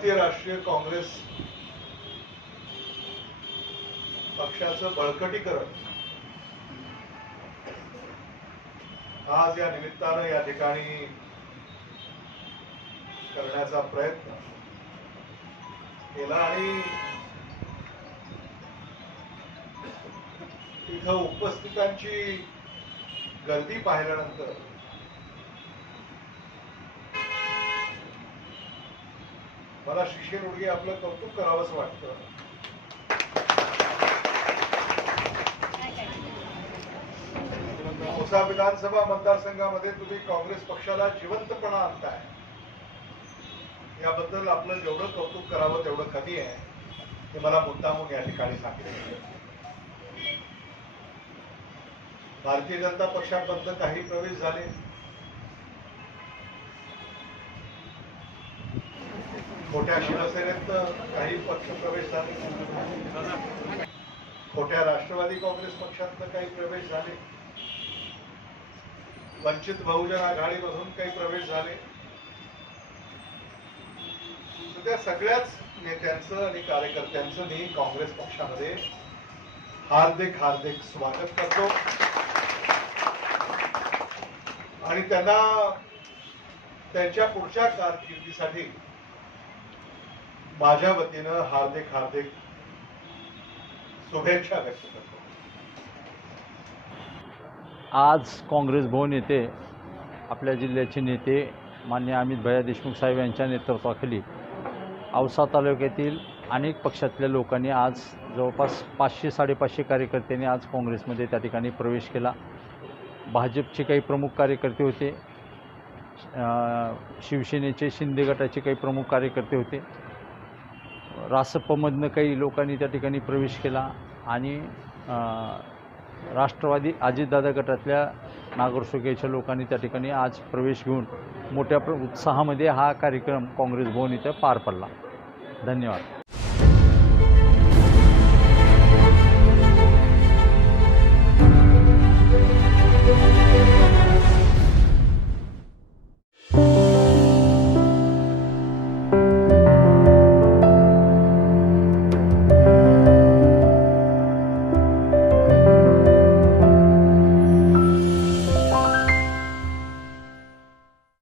भारतीय राष्ट्रीय काँग्रेस पक्षाचं बळकटीकरण. आज या निमित्तानं या ठिकाणी करण्याचा प्रयत्न केला आणि तिथं उपस्थितांची गर्दी पाहिल्यानंतर मला शिशिर उडगे आपलं कौतुक करावंच वाटतं. औसा विधानसभा मतदारसंघामध्ये तुम्ही काँग्रेस पक्षाला जिवंतपणा आणताय. याबद्दल आपलं जेवढं कौतुक करावं तेवढं कमी आहे. ते मला मुद्दामून या ठिकाणी सांगितलं भारतीय जनता पक्षाबद्दल काही प्रवेश झाले. खोट्या शिवसेनेत काही पक्ष प्रवेश झाले खोट्या राष्ट्रवादी काँग्रेस पक्षात काही प्रवेश झाले. वंचित बहुजन आघाडीमधून काही प्रवेश झाले. त्या सगळ्याच नेत्यांचं आणि कार्यकर्त्यांचं मी काँग्रेस पक्षामध्ये हार्दिक हार्दिक स्वागत करतो. आणि त्यांना त्यांच्या पुढच्या कारकिर्दीसाठी माझ्या वतीनं हार्दिक हार्दिक शुभेच्छा व्यक्त करतो. आज काँग्रेस भवन येथे आपल्या जिल्ह्याचे नेते मान्य अमित भैया देशमुख साहेब यांच्या नेतृत्वाखाली औसा तालुक्यातील अनेक पक्षातल्या लोकांनी आज जवळपास पाचशे साडेपाचशे कार्यकर्त्यांनी आज काँग्रेसमध्ये त्या ठिकाणी प्रवेश केला. भाजपचे काही प्रमुख कार्यकर्ते होते. शिवसेनेचे शिंदे गटाचे काही प्रमुख कार्यकर्ते होते. रासपमधनं काही लोकांनी त्या ठिकाणी प्रवेश केला आणि राष्ट्रवादी अजितदादा गटातल्या नागरसोग्याच्या लोकांनी त्या ठिकाणी आज प्रवेश घेऊन मोठ्या प्र उत्साहामध्ये हा कार्यक्रम काँग्रेस भवन इथं पार पडला. धन्यवाद.